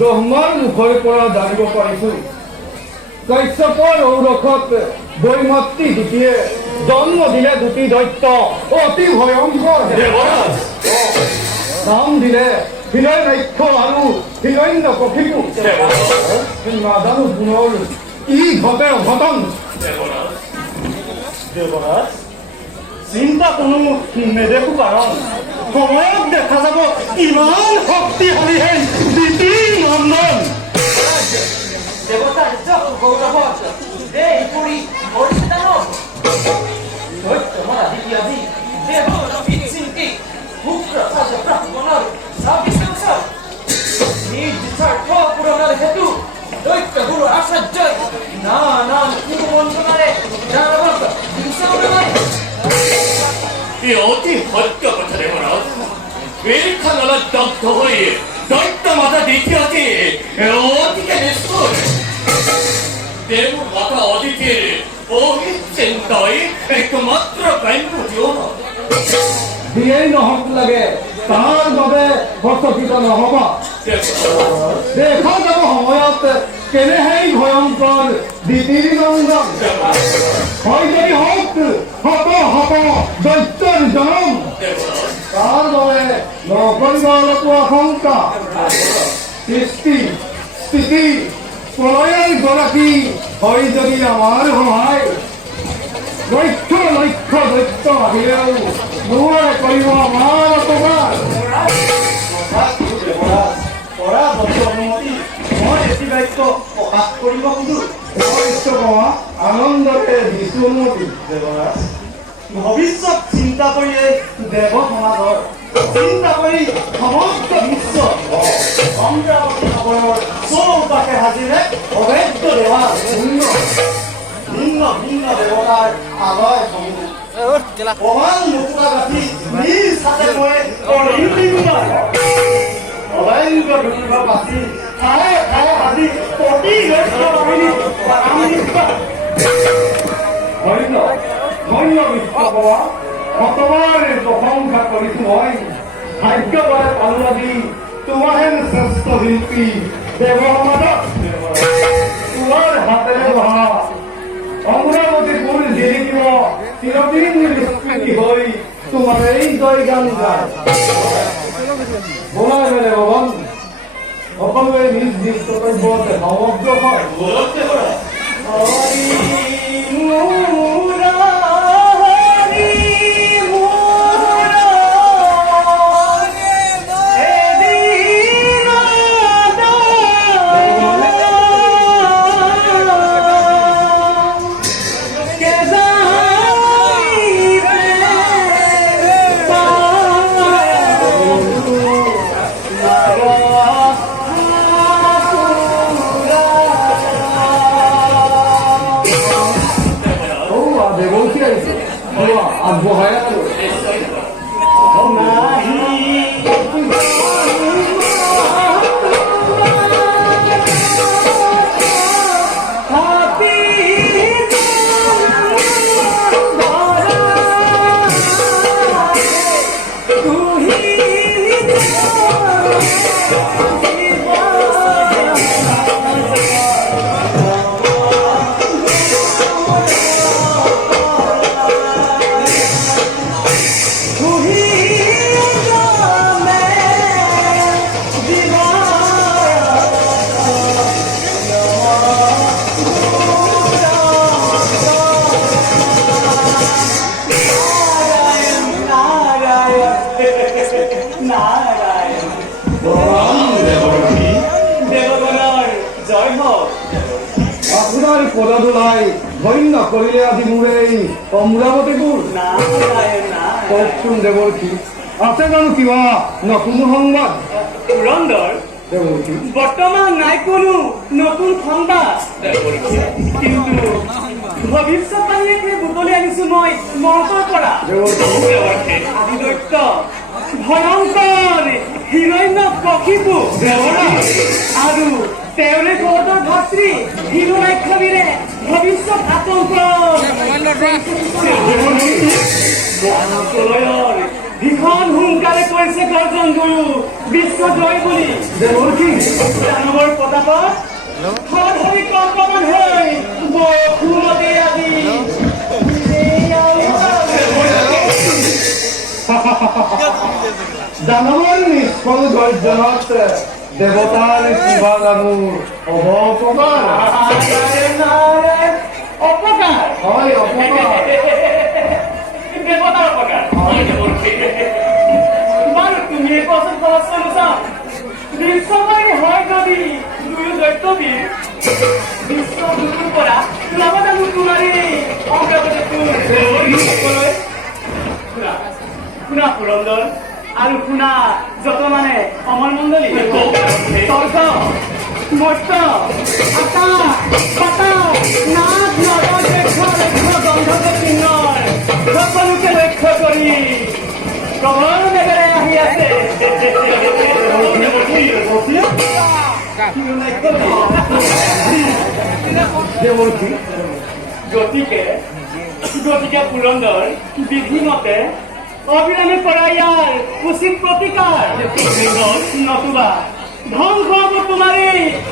ব্ৰহ্মাৰ মুখৰ পৰা জানিব পাৰিছো কাশ্যপৰ ঔৰসত বৈমাতৃ দুটিয়ে জন্ম দিলে দুটি দৈত্য অতি ভয়ংকৰ নাম দিলে হিৰণ্যাক্ষ আৰু হিৰণ্যকশিপু নাজানো পুনৰ কি ঘটে অঘটন দেৱৰাজ চিন্তা কোনো নেদেখো কাৰণ সময়ত দেখা যাব ইমান শক্তিশালী দিতি নন্দন দেৱতাৰ গৌৰৱত দেহ পৰি মৰিদানৱ আজি দেহ চিন্তি শুক্ৰ ব্ৰাহ্মণৰ নিজ স্বাৰ্থ পূৰণৰ হেতু দৈত্য গুৰু আচাৰ্যই নানান কুমন্ত্ৰণাৰে দানৱক অতি সত্য কথা দেৱৰাজ বীৰখানত দগ্ধ হৈ দৈত্য মাতা দ্বিতীয়টি অতিকে নিষ্ঠুৰ দেৱ মাতা অদিতিৰ অহিচিন্তই একমাত্ৰ কাম্য জীবন দিয়েই নহওক লাগে তাৰ বাবে হস্তকৃত নহব দেখা যাব সময়ত কেনেহেই ভয়ংকৰ দ্বিতীয় নন্দন হয় যদি হওক হত হত দৈত্যৰ জনম তাৰ বাবে নকৰিব অলপো আশংকা সৃষ্টি স্থিতি প্ৰলয়ৰ গৰাকী হয় যদি আমাৰ সহায় লক্ষ্য লক্ষ্য দৈত্য আহিলেও নোৱাৰে কৰিব আমাৰ অপকাৰ পৰা দত্ত অনুমতি মই এটি বাক্য প্ৰকাশ কৰিব খোজো আনন্দতে দিছো অনুমতি দেৱৰাজ ভৱিষ্যত চিন্তা কৰিয়ে দেৱ সমাজৰ চিন্তা কৰি সমগ্ৰ বিশ্ব অমৰাৱতী নগৰৰ চৌপাশে সাজিলে অভেদ্য দেৱা ভিন্ন ভিন্ন দেৱতাৰ আলয় সমূহ প্ৰমাণ মুকুতা গাঁঠি নিজ হাতে মই অভয়ংকৰ দুৰ্গ বাচি ঠায়ে ঠায়ে আজি প্ৰতি ধন্য ধন্য বিশ্বকৰ্মা শতবাৰ প্ৰশংসা কৰিছো মই ভাগ্যবান পালো আজি তোমাৰ হেন শ্ৰেষ্ঠ শিল্পী দেৱ সমাজত তোমাৰ হাতেৰে বহা অমৰাৱতীপুৰ জিলিকিব চিৰদিন স্মৃতি হৈ তোমাৰ এই জয় গান গায় বলাই মেলে ভৱন সকলোৱে নিজ নিজ কৰ্তব্যতে সমগ্ৰ হয় সেৱা আগবঢ়াই আছো। আপোনাৰ পদধূলাই ধন্য কৰিলে আজি মোৰ এই অমৰাৱতীবোৰ। কওকচোন দেৱৰ্ষী, আছে জানো কিবা নতুন সংবাদ? পুৰন্দৰ দেৱৰ্ষী, বৰ্তমান নাই কোনো নতুন সংবাদ, কিন্তু ভৱিষ্যতবাণীকে বুটলি আনিছো মই মহতৰ পৰা। দেৱৰ্ষী, আদি দৈত্য ভয়ংকৰ হিৰণ্যকশিপু আৰু তেওঁৰে গৌতৰ ভাতৃ হিৰণ্যাক্ষীৰে ভৱিষ্যত আতংক মহাপ্ৰলয়ৰ ভীষণ সোনকালে কৰিছে গৰ্জন গুৰু বিশ্বজয় বুলি। দেৱৰ্ষী, দানৱৰ প্ৰতাপত সৰহৰি কম্পমান হৈ বৰষুণতে আজি দানৱৰ নিষ্ফল গৰ্জনত দেৱতাৰ কিবা জানো অপকাৰ? অপকাৰ হয়, অপকাৰ। দেৱতাৰ অপকাৰ বাৰু তুমি কোৱাচোন কোৱাচোন চাওঁ বিশ্ববাণী হয় যদি দুয়ো দৈত্যবীৰ বিশ্বগুৰুৰ পৰা লগত আমি তোমাৰ এই অগ্ৰগতিলৈ শুনা পুৰন্দৰ আৰু শুনা যত মানে অমৰ মণ্ডলী তৰ্ক মস্ত আটা পাতা নাচ নগৰ লক্ষ্য গন্ধ চিহ্নৰ সকলোকে লক্ষ্য কৰি প্ৰবল বেগেৰে আহি আছে দেৱৰ্ষী, গতিকে পুৰন্দৰ বিধিমতে অবিৰামে কৰা ইয়াৰ উচিত প্ৰতিকাৰ নতুবা ধ্বংস হ'ব তোমাৰ এই